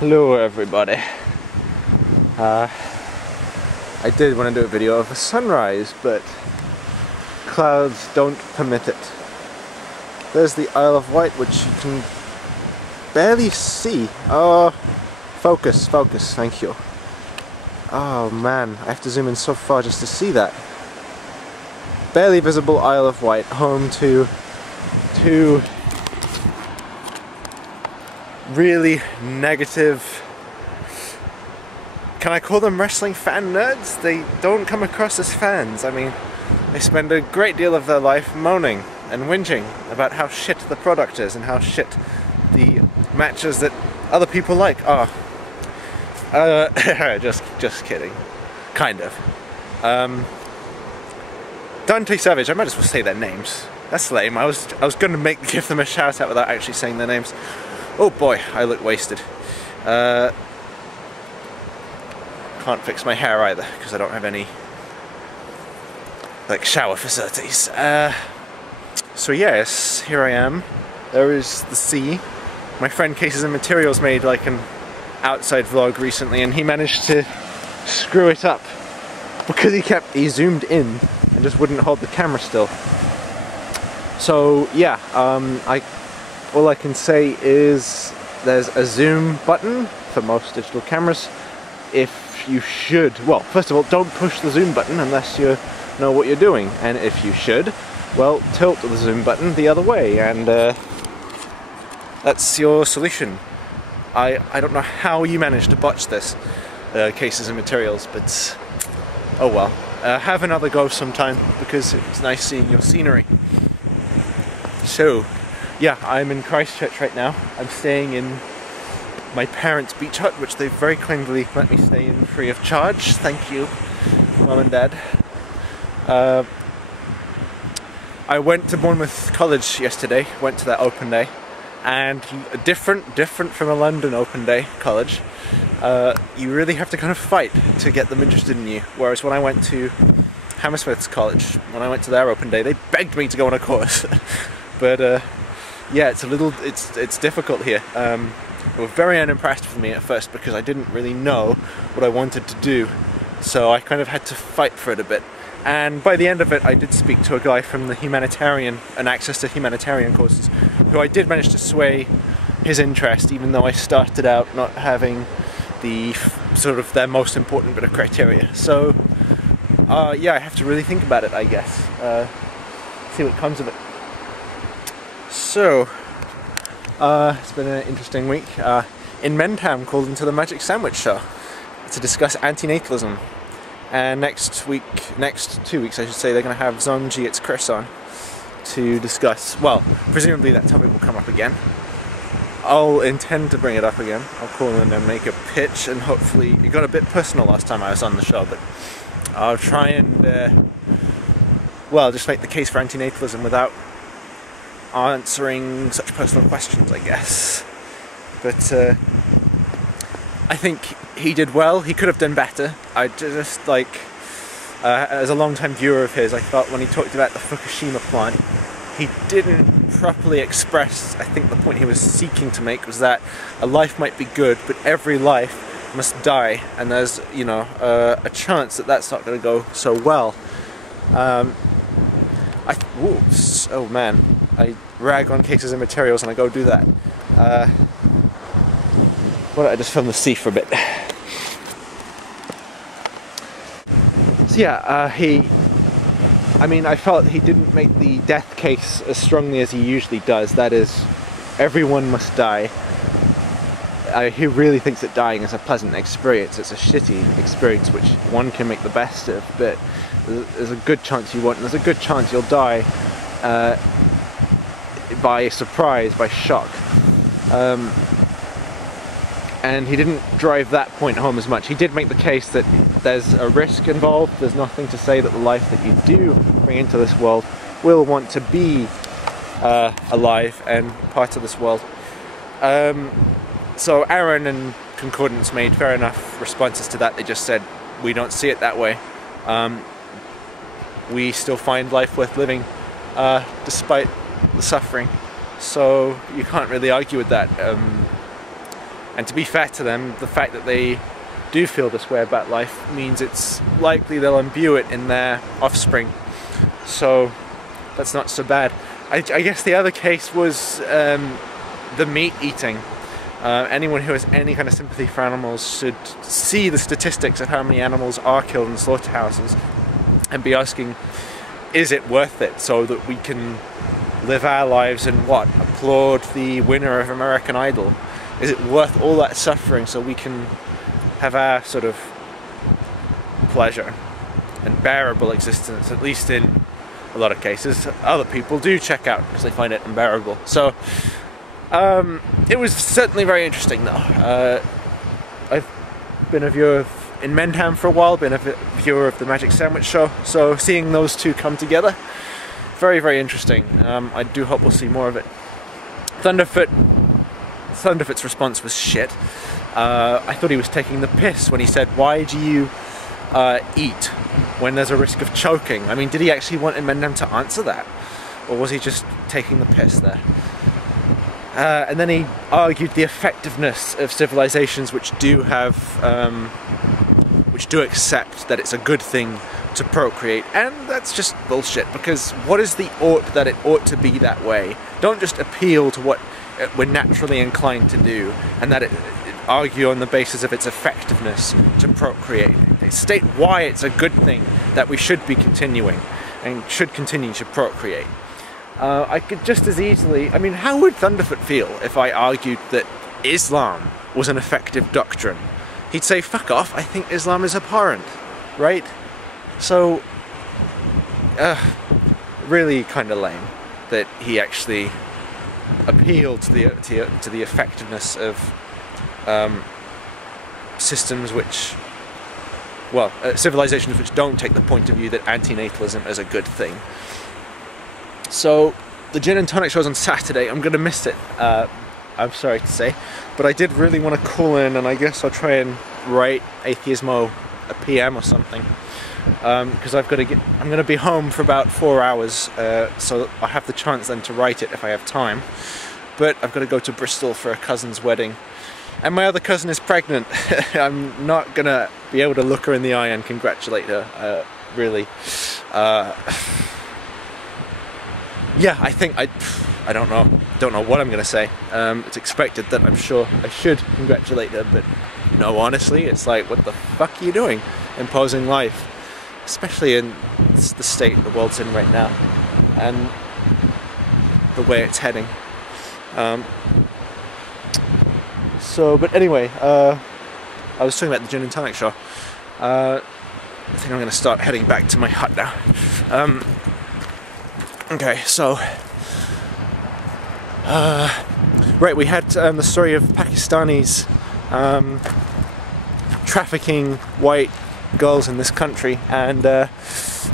Hello everybody. I did want to do a video of a sunrise, but clouds don't permit it. There's the Isle of Wight, which you can barely see. Oh, focus, thank you. Oh man, I have to zoom in so far just to see that. Barely visible Isle of Wight, home to two really negative, can I call them wrestling fan nerds? They don't come across as fans. I mean, they spend a great deal of their life moaning and whinging about how shit the product is and how shit the matches that other people like are. Just kidding. Kind of. Dante Savage, I might as well say their names. That's lame. I was gonna give them a shout out without actually saying their names. Oh boy, I look wasted. Can't fix my hair either because I don't have any like shower facilities. So yes, here I am. There is the sea. My friend Cases and Materials made like an outside vlog recently, and he managed to screw it up because he zoomed in and just wouldn't hold the camera still. So yeah, all I can say is there's a zoom button for most digital cameras. If you should, well, first of all, don't push the zoom button unless you know what you're doing, and if you should, well, tilt the zoom button the other way, and that's your solution. I don't know how you managed to botch this, Cases and Materials, but oh well. Have another go sometime, because it's nice seeing your scenery. So yeah, I'm in Christchurch right now. I'm staying in my parents' beach hut, which they've very kindly let me stay in free of charge. Thank you, Mum and Dad. I went to Bournemouth College yesterday, went to their open day, and different from a London open day college, you really have to kind of fight to get them interested in you. Whereas when I went to Hammersmith's college, when I went to their open day, they begged me to go on a course. But yeah, it's difficult here. They were very unimpressed with me at first because I didn't really know what I wanted to do, so I kind of had to fight for it a bit. And by the end of it, I did speak to a guy from the humanitarian and access to humanitarian courses, who I did manage to sway his interest, even though I started out not having the sort of their most important bit of criteria. So yeah, I have to really think about it, I guess. See what comes of it. So, it's been an interesting week. Inmendham called into the Magic Sandwich Show to discuss antinatalism. And next 2 weeks I should say, they're going to have Zonji It's Chris on to discuss, well, presumably that topic will come up again. I'll intend to bring it up again. I'll call in and make a pitch, and hopefully, it got a bit personal last time I was on the show, but I'll try and, well, just make the case for antinatalism without answering such personal questions, I guess. But I think he did well. He could have done better. I just, like, as a long-time viewer of his, I thought when he talked about the Fukushima plant, he didn't properly express, I think the point he was seeking to make was that a life might be good, but every life must die, and there's, you know, a chance that that's not going to go so well. Whoops, oh man, I rag on Cases and Materials and I go do that. Why don't I just film the sea for a bit? So yeah, I mean, I felt he didn't make the death case as strongly as he usually does. That is, everyone must die. He really thinks that dying is a pleasant experience. It's a shitty experience which one can make the best of, but there's a good chance you won't, and there's a good chance you'll die by surprise, by shock. And he didn't drive that point home as much. He did make the case that there's a risk involved. There's nothing to say that the life that you do bring into this world will want to be alive and part of this world. So Aaron and Concordance made fair enough responses to that. They just said, we don't see it that way. We still find life worth living despite the suffering. So you can't really argue with that. And to be fair to them, the fact that they do feel this way about life means it's likely they'll imbue it in their offspring. So that's not so bad. I guess the other case was the meat eating. Anyone who has any kind of sympathy for animals should see the statistics of how many animals are killed in slaughterhouses and be asking, is it worth it, so that we can live our lives and applaud the winner of American Idol? Is it worth all that suffering so we can have our sort of pleasure and bearable existence? At least in a lot of cases. Other people do check out because they find it unbearable. So it was certainly very interesting though. I've been a viewer of Inmendham for a while, been a viewer of the Magic Sandwich Show, so seeing those two come together, very, very interesting. I do hope we'll see more of it. Thunderfoot's response was shit. I thought he was taking the piss when he said, why do you eat when there's a risk of choking? I mean, did he actually want Inmendham to answer that? Or was he just taking the piss there? And then he argued the effectiveness of civilizations which do accept that it's a good thing to procreate, and that's just bullshit, because what is the ought that it ought to be that way? Don't just appeal to what we're naturally inclined to do, and that it argue on the basis of its effectiveness to procreate. State why it's a good thing that we should be continuing and should continue to procreate. I could just as easily, I mean, how would Thunderfoot feel if I argued that Islam was an effective doctrine? He'd say, fuck off, I think Islam is abhorrent, right? So, really kind of lame that he actually appealed to the effectiveness of systems which, well, civilizations which don't take the point of view that antinatalism is a good thing. So, the Gin and Tonic show's on Saturday. I'm going to miss it, I'm sorry to say, but I did really want to call in, and I guess I'll try and write Atheismo a PM or something, because I'm going to be home for about 4 hours, so I'll have the chance then to write it if I have time. But I've got to go to Bristol for a cousin's wedding, and my other cousin is pregnant. I'm not going to be able to look her in the eye and congratulate her, really. Yeah, I think I don't know what I'm going to say. It's expected that I'm sure I should congratulate her, but no, honestly, it's like, what the fuck are you doing? Imposing life, especially in the state the world's in right now, and the way it's heading. But anyway, I was talking about the Gin and Tonic show. I think I'm going to start heading back to my hut now. Okay, so right, we had the story of Pakistanis trafficking white girls in this country, and there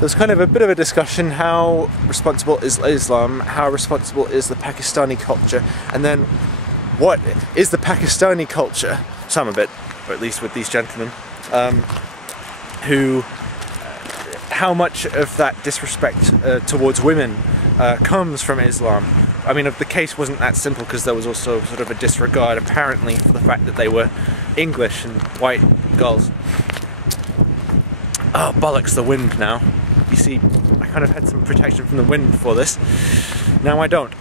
was kind of a bit of a discussion: how responsible is Islam, how responsible is the Pakistani culture, and then what is the Pakistani culture, some of it, or at least with these gentlemen, how much of that disrespect towards women comes from Islam. I mean, the case wasn't that simple, because there was also sort of a disregard, apparently, for the fact that they were English and white girls. Oh, bollocks, the wind now. You see, I kind of had some protection from the wind before this. Now I don't.